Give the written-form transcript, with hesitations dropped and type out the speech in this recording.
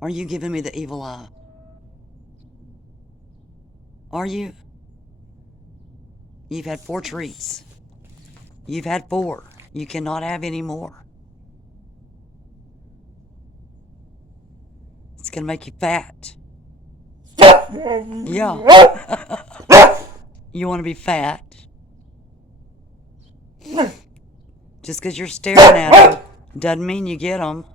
Are you giving me the evil eye? Are you? You've had 4 treats. You've had 4. You cannot have any more. It's going to make you fat. Yeah. You want to be fat? Just because you're staring at them doesn't mean you get them.